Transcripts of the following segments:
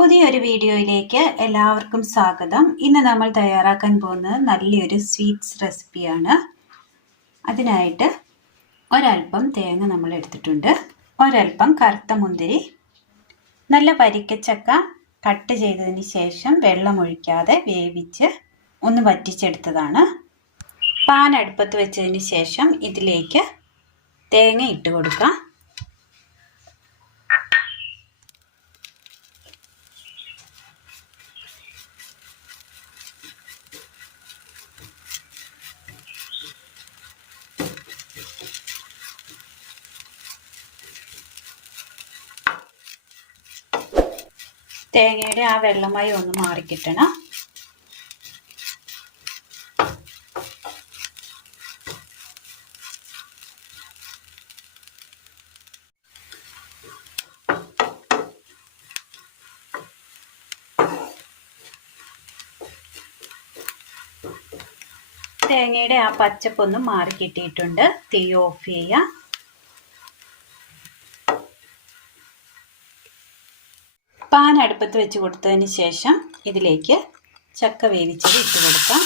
പുതിയൊരു വീഡിയോയിലേക്ക് എല്ലാവർക്കും സ്വാഗതം. ഇന്ന് നമ്മൾ തയ്യാറാക്കാൻ പോകുന്നത് നല്ലൊരു സ്വീറ്റ്സ് റെസിപ്പിയാണ്. അതിനായിട്ട് ഒരൽപ്പം തേങ്ങ നമ്മൾ എടുത്തിട്ടുണ്ട്, ഒരൽപ്പം കറുത്ത മുന്തിരി, നല്ല വരിക്കച്ചക്ക കട്ട് ചെയ്തതിന് ശേഷം വെള്ളമൊഴിക്കാതെ വേവിച്ച് ഒന്ന് വറ്റിച്ചെടുത്തതാണ്. പാൻ അടുപ്പത്ത് വെച്ചതിന് ശേഷം ഇതിലേക്ക് തേങ്ങ ഇട്ട് കൊടുക്കാം. തേങ്ങയുടെ ആ വെള്ളമായി ഒന്ന് മാറിക്കിട്ടണം. തേങ്ങയുടെ ആ പച്ചപ്പൊന്ന് മാറിക്കിട്ടിയിട്ടുണ്ട്. തീ ഓഫ് ചെയ്യാം. പാൻ അടുപ്പത്ത് വെച്ച് കൊടുത്തതിന് ശേഷം ഇതിലേക്ക് ചക്ക വേവിച്ചത് ഇട്ട് കൊടുക്കാം.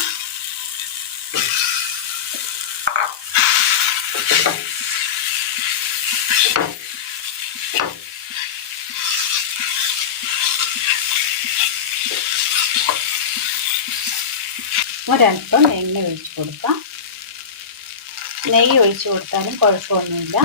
ഒരൽപ്പം എണ്ണ ഒഴിച്ച് കൊടുക്കാം. നെയ്യ് ഒഴിച്ച് കൊടുത്താലും കുഴപ്പമൊന്നുമില്ല.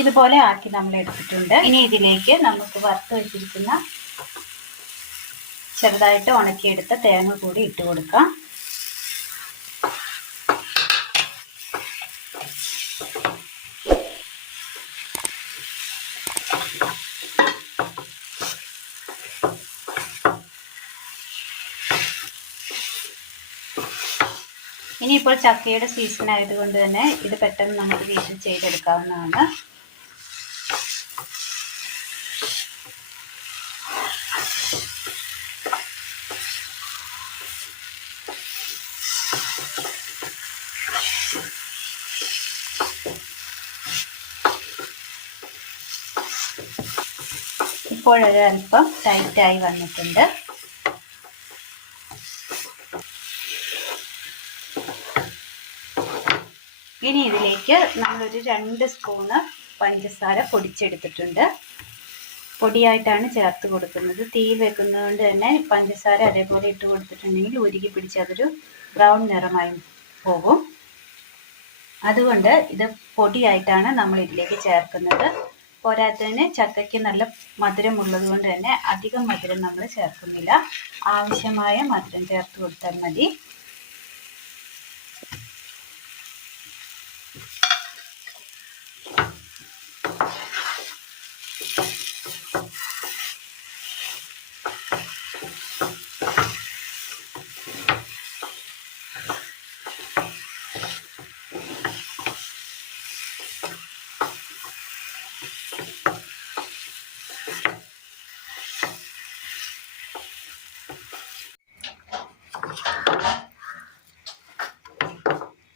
ഇതുപോലെ ആക്കി നമ്മൾ എടുത്തിട്ടുണ്ട്. ഇനി ഇതിലേക്ക് നമുക്ക് വറുത്ത് വെച്ചിരിക്കുന്ന ചെറുതായിട്ട് ഉണക്കിയെടുത്ത തേങ്ങ കൂടി ഇട്ട് കൊടുക്കാം. ഇനിയിപ്പോൾ ചക്കയുടെ സീസൺ ആയതുകൊണ്ട് തന്നെ ഇത് പെട്ടെന്ന് നമുക്ക് വീട്ടിൽ ചെയ്തെടുക്കാവുന്നതാണ്. ഇപ്പോഴൊരൽപ്പം ടൈറ്റായി വന്നിട്ടുണ്ട്. ഇനി ഇതിലേക്ക് നമ്മളൊരു 2 സ്പൂണ് പഞ്ചസാര പൊടിച്ചെടുത്തിട്ടുണ്ട്. പൊടിയായിട്ടാണ് ചേർത്ത് കൊടുക്കുന്നത്. തീയിൽ വെക്കുന്നത് കൊണ്ട് തന്നെ പഞ്ചസാര അതേപോലെ ഇട്ട് കൊടുത്തിട്ടുണ്ടെങ്കിൽ ഉരുകി പിടിച്ച് അതൊരു ബ്രൗൺ നിറമായി പോകും. അതുകൊണ്ട് ഇത് പൊടിയായിട്ടാണ് നമ്മൾ ഇതിലേക്ക് ചേർക്കുന്നത്. പോരാത്തതിന് ചക്കയ്ക്ക് നല്ല മധുരമുള്ളത് കൊണ്ട് തന്നെ അധികം മധുരം നമ്മൾ ചേർക്കുന്നില്ല. ആവശ്യമായ മധുരം ചേർത്ത് കൊടുത്താൽ മതി.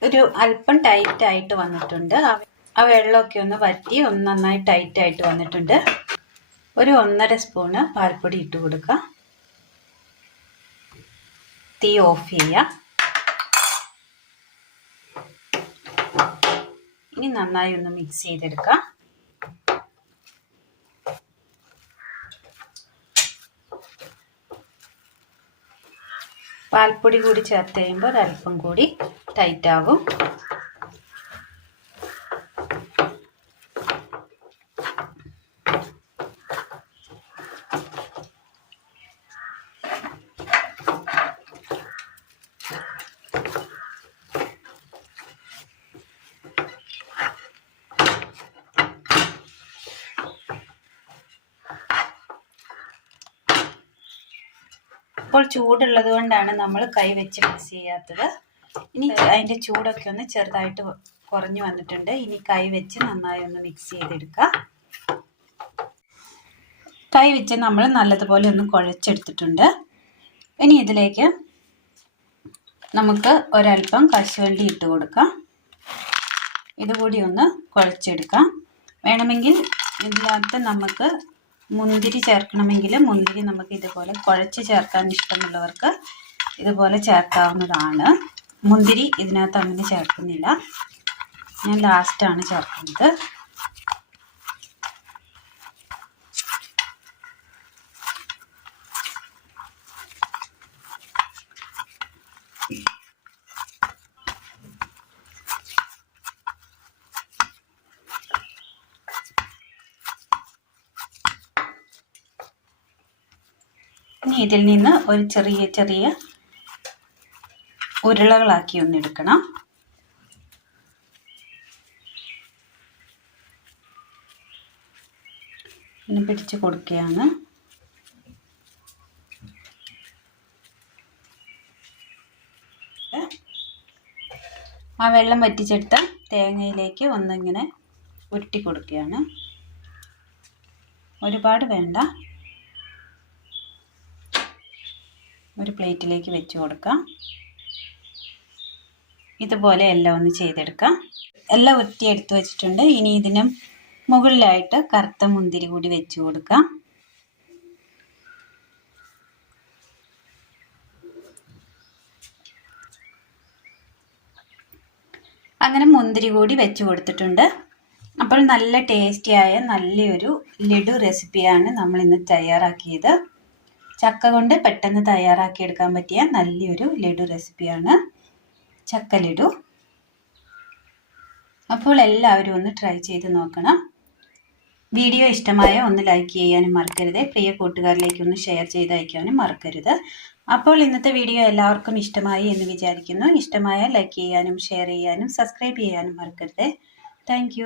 ഒരു അല്പം ടൈറ്റായിട്ട് വന്നിട്ടുണ്ട്. ആ വെള്ളമൊക്കെ ഒന്ന് വറ്റി ഒന്ന് നന്നായി ടൈറ്റായിട്ട് വന്നിട്ടുണ്ട്. ഒരു 1.5 സ്പൂണ് പാൽപ്പൊടി ഇട്ട് കൊടുക്കുക. തീ ഓഫ് ചെയ്യാം. ഇനി നന്നായി ഒന്ന് മിക്സ് ചെയ്തെടുക്കാം. പാൽപ്പൊടി കൂടി ചേർത്ത് കഴിയുമ്പോൾ ഒരൽപ്പം കൂടി ടൈറ്റ് ആകും. ഇപ്പോൾ ചൂടുള്ളത് കൊണ്ടാണ് നമ്മൾ കൈ വെച്ച് മിക്സ് ചെയ്യാത്തത്. ഇനി അതിൻ്റെ ചൂടൊക്കെ ഒന്ന് ചെറുതായിട്ട് കുറഞ്ഞു വന്നിട്ടുണ്ട്. ഇനി കൈ വെച്ച് നന്നായി ഒന്ന് മിക്സ് ചെയ്തെടുക്കാം. കൈ വെച്ച് നമ്മൾ നല്ലതുപോലെ ഒന്ന് കുഴച്ചെടുത്തിട്ടുണ്ട്. ഇനി ഇതിലേക്ക് നമുക്ക് ഒരല്പം കശുവണ്ടി ഇട്ട് കൊടുക്കാം. ഇതുകൂടി ഒന്ന് കുഴച്ചെടുക്കാം. വേണമെങ്കിൽ ഇതിനകത്ത് നമുക്ക് മുന്തിരി ചേർക്കണമെങ്കിൽ മുന്തിരി നമുക്ക് ഇതുപോലെ കുഴച്ച് ചേർക്കാൻ ഇഷ്ടമുള്ളവർക്ക് ഇതുപോലെ ചേർക്കാവുന്നതാണ്. മുന്തിരി ഇതിനകത്ത് അങ്ങനെ ചേർക്കുന്നില്ല, ഞാൻ ലാസ്റ്റാണ് ചേർക്കുന്നത്. ഇനി ഇതിൽ നിന്ന് ഒരു ചെറിയ ചെറിയ ഉരുളകളാക്കി ഒന്നെടുക്കണം. ഇനി പിടിച്ച് കൊടുക്കുകയാണ്. ആ വെള്ളം വറ്റിച്ചെടുത്ത തേങ്ങയിലേക്ക് ഒന്നിങ്ങനെ ഉരുട്ടി കൊടുക്കുകയാണ്. ഒരുപാട് വേണ്ട, ഒരു പ്ലേറ്റിലേക്ക് വെച്ച് കൊടുക്കാം. ഇതുപോലെ എല്ലാം ഒന്ന് ചെയ്തെടുക്കാം. എല്ലാം ഉരുട്ടി എടുത്ത് വെച്ചിട്ടുണ്ട്. ഇനി ഇതിന് മുകളിലായിട്ട് കറുത്ത മുന്തിരി കൂടി വെച്ച് കൊടുക്കാം. അങ്ങനെ മുന്തിരി കൂടി വെച്ച് കൊടുത്തിട്ടുണ്ട്. അപ്പോൾ നല്ല ടേസ്റ്റിയായ നല്ലൊരു ലഡു റെസിപ്പിയാണ് നമ്മൾ ഇന്ന് തയ്യാറാക്കിയത്. ചക്ക കൊണ്ട് പെട്ടെന്ന് തയ്യാറാക്കിയെടുക്കാൻ പറ്റിയ നല്ലൊരു ലഡു റെസിപ്പിയാണ് ചക്ക ലഡു. അപ്പോൾ എല്ലാവരും ഒന്ന് ട്രൈ ചെയ്ത് നോക്കണം. വീഡിയോ ഇഷ്ടമായ ഒന്ന് ലൈക്ക് ചെയ്യാനും മറക്കരുത്. പ്രിയ കൂട്ടുകാരിലേക്ക് ഒന്ന് ഷെയർ ചെയ്ത് അയക്കാനും മറക്കരുത്. അപ്പോൾ ഇന്നത്തെ വീഡിയോ എല്ലാവർക്കും ഇഷ്ടമായി എന്ന് വിചാരിക്കുന്നു. ഇഷ്ടമായ ലൈക്ക് ചെയ്യാനും ഷെയർ ചെയ്യാനും സബ്സ്ക്രൈബ് ചെയ്യാനും മറക്കരുത്. താങ്ക്